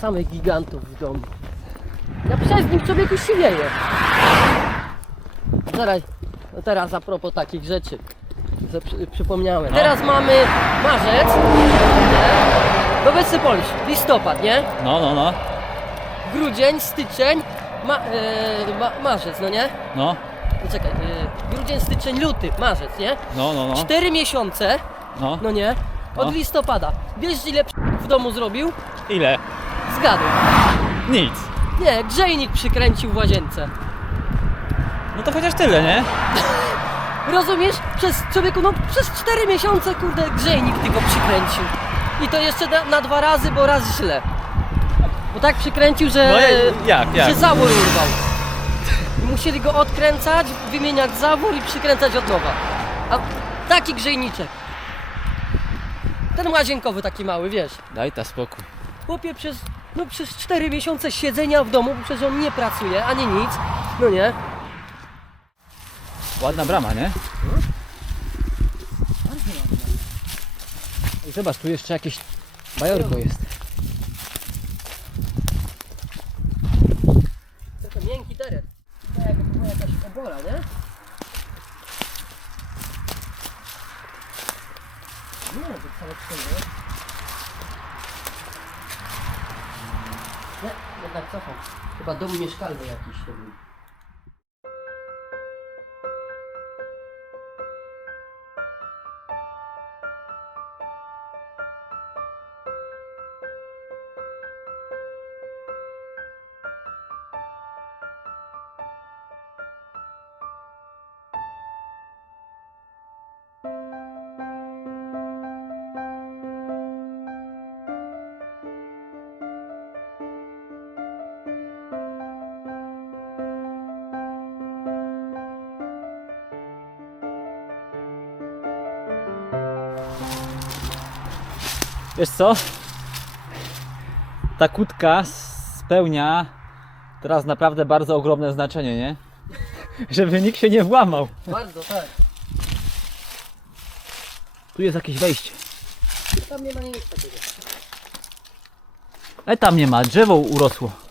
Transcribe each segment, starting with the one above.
Samych gigantów w domu. Ja przez nich człowieku siwieję. Zaraz, no teraz a propos takich rzeczy. Co przy, przypomniałem. Teraz mamy marzec. Nie? No weź polisz. Listopad, nie? No, no, no. Grudzień, styczeń, ma, e, ma, marzec, no nie? No, No czekaj, e, grudzień, styczeń, luty, marzec, nie? no, no, no. Cztery miesiące, no. no nie? Od No. listopada. Wiesz ile w domu zrobił? Ile? Nic. Nie, grzejnik przykręcił w łazience. No to chociaż tyle, nie? Rozumiesz? Przez człowieku, no przez 4 miesiące, kurde, grzejnik tylko przykręcił. I to jeszcze na, na dwa razy, bo raz źle. Bo tak przykręcił, że, No jak, jak? że zawór urwał. I musieli go odkręcać, wymieniać zawór i przykręcać od nowa. A taki grzejniczek. Ten łazienkowy taki mały, wiesz. Daj ta spokój. Chłopie przez, no przez 4 miesiące siedzenia w domu, bo przecież on nie pracuje, ani nic, no nie. Ładna brama, nie? I zobacz, tu jeszcze jakieś bajorko jest. To, to miękki teren. To jakby to była jakaś obora, nie? Nie, to wcale przyjemne. Nie, jednak cofam. Chyba dom mieszkalny jakiś to był. Wiesz co? Ta kutka spełnia teraz naprawdę bardzo ogromne znaczenie, nie? Żeby nikt się nie włamał. Bardzo, tak. Tu jest jakieś wejście. Tam nie ma nic takiego. Ale tam nie ma, drzewo urosło.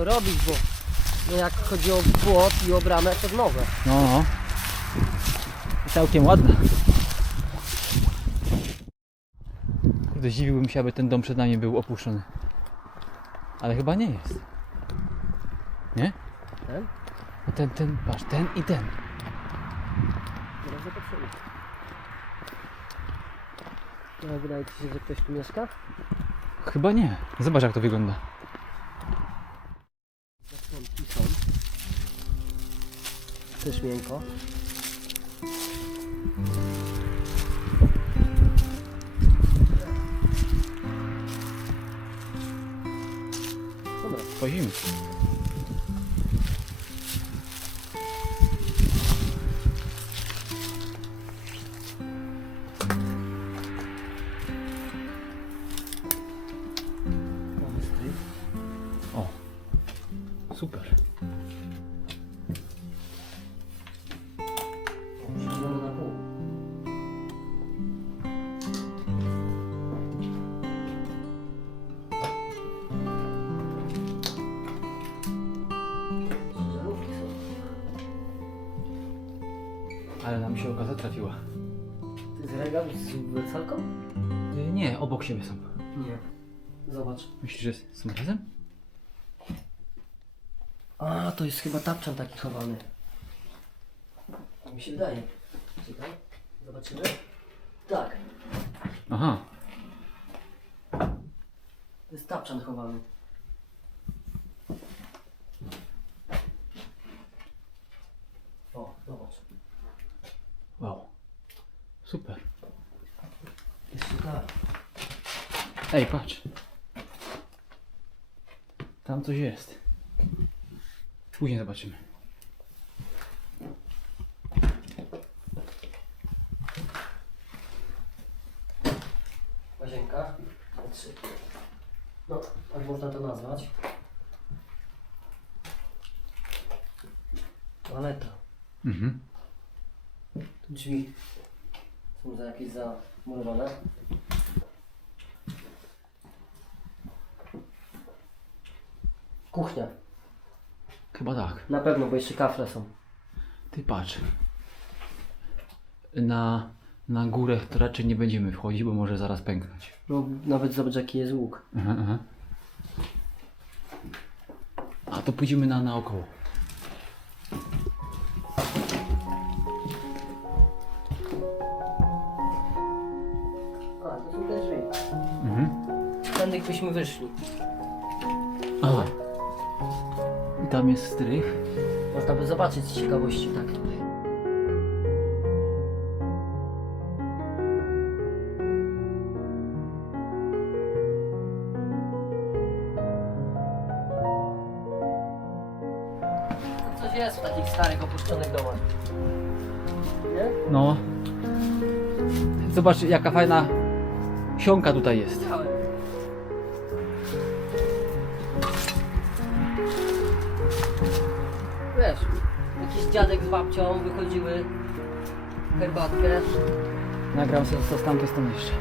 To robić, bo no jak chodzi o płot i o bramę, to nowe. No, no. I Całkiem ładna. Kurde, zdziwiłbym się, aby ten dom przed nami był opuszczony. Ale chyba nie jest. Nie? Ten? No ten, ten, patrz, ten i ten. Teraz zobaczymy. No, wydaje ci się, że ktoś tu mieszka? Chyba nie. Zobacz jak to wygląda. Zasłonki są. Też miękko. Dobra, mamy stryk. O. Super. Jest regał z wersalką? Y, Nie, obok siebie są. Nie. Zobacz. Myślisz, że są razem? A, to jest chyba tapczan taki chowany. Tak Mi się wydaje. Czekaj, zobaczymy. Tak, Aha. to jest tapczan chowany. O, zobacz. Wow. Super. Jeszcze tak. Ej, patrz. Tam coś jest. Później zobaczymy. Łazienka. No, tak można to nazwać. Toaleta. Mhm. Tu drzwi są za jakieś zamurowane. Kuchnia. Chyba tak. Na pewno, bo jeszcze kafle są. Ty patrz. Na, na górę to raczej nie będziemy wchodzić, bo może zaraz pęknąć. No, nawet zobacz jaki jest łuk. Aha, aha. A to pójdziemy na naokoło. Tędy byśmy wyszli. Aha. I tam jest strych. Można by zobaczyć z ciekawości tak. To coś jest w takich starych, opuszczonych domach. Nie? No. Zobacz jaka fajna sionka tutaj jest. Widziałem. Wiesz, jakiś dziadek z babcią wychodziły herbatkę. Nagram sobie to z tamtej strony jeszcze.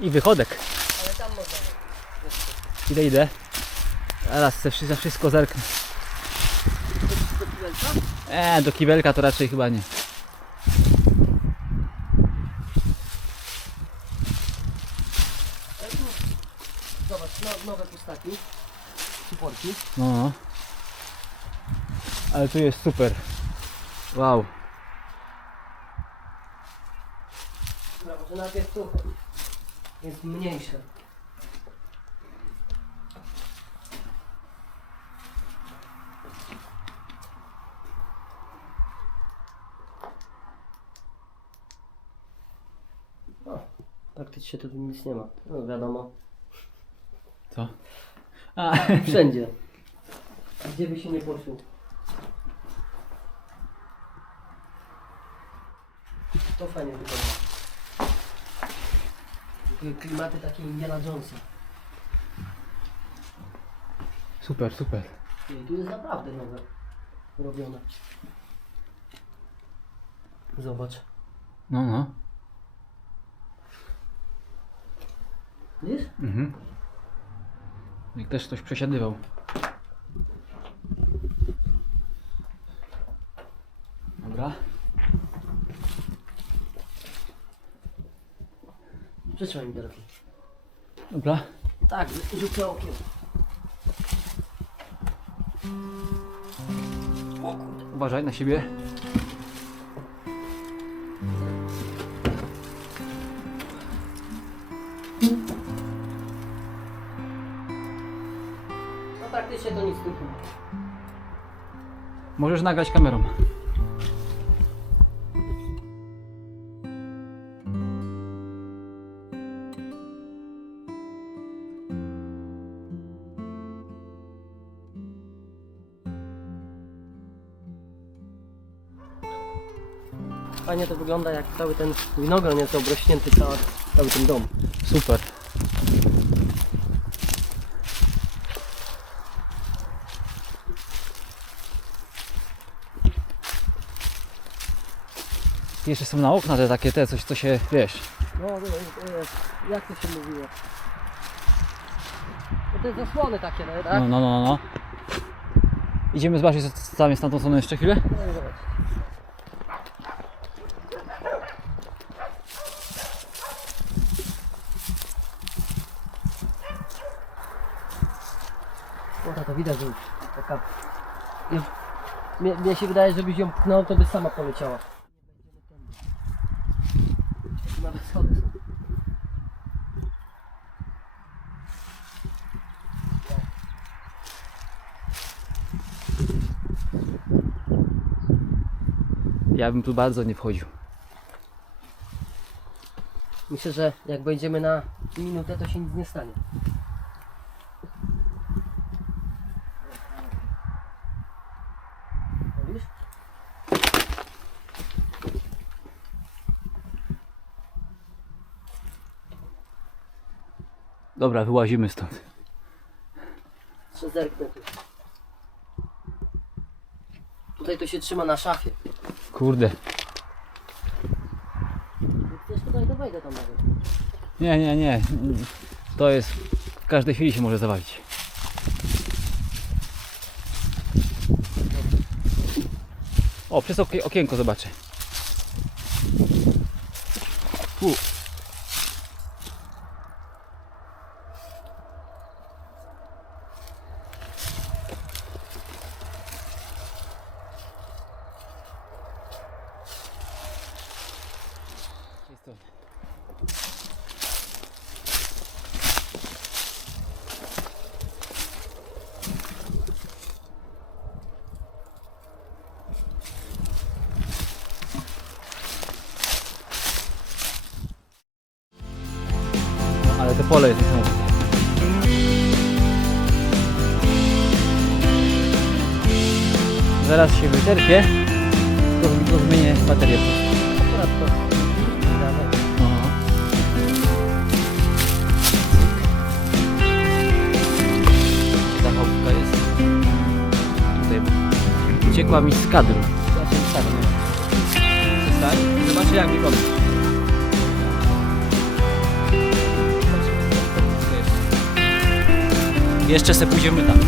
I wychodek. Ale tam można. Idę, idę. Teraz wszy- za wszystko zerknę. Do piłelca? Eee, do kibelka to raczej chyba nie. Zobacz, no, nowe pustaki. Suporki. No, no. Ale tu jest super. Wow. Dobra, może najpierw tu. Jest mniejsze. O, praktycznie to tu nic nie ma. No wiadomo. Co? A, Wszędzie. Gdzie by się nie poczuł. To fajnie wygląda. Klimaty takie Indiana Jonesa. super, super. I tu jest naprawdę nowe. Robione. Zobacz. No, no. Widzisz? Mhm. Jak też ktoś przesiadywał. Dobra. Przytrzymaj mi drogi. Dobra. Tak, rzucę okiem. O kurde. Uważaj na siebie. No praktycznie to nic nie. Możesz nagrać kamerą. Fajnie to wygląda jak cały ten winogron jest obrośnięty cały, cały ten dom. Super. Jeszcze są na okna te takie te, coś co się, wiesz, No, to jest, jak to się mówiło? No te zasłony takie, no, tak? no, no, no, no. Idziemy zobaczyć co, co tam jest na tą stronę jeszcze chwilę? No, zobacz. O, to widać, że już taka... Ja- Mnie, mnie się wydaje, że byś ją pchnął, to by sama poleciała. Tu Nawet schody są. Ja bym tu bardzo nie wchodził. Myślę, że jak wejdziemy na minutę, to się nic nie stanie. Widzisz? Dobra, wyłazimy stąd. Jeszcze zerknę tu. Tutaj to się trzyma na szafie. Kurde. Jak Chcesz tutaj, to wejdę tam nawet. Nie, nie, nie. To jest. W każdej chwili się może zawalić. O, przez okie- okienko zobaczę. Pole jest niesamowite. Zaraz się wyczerpie, to, to zmienię baterię. Chałupka jest tutaj. Uciekła mi z kadru. Przestań. Zobaczę jak wygląda. Jeszcze se pójdziemy tam.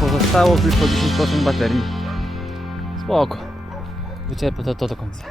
Pozostało tylko 10% baterii. Spoko. Wyczerpę to, to do końca.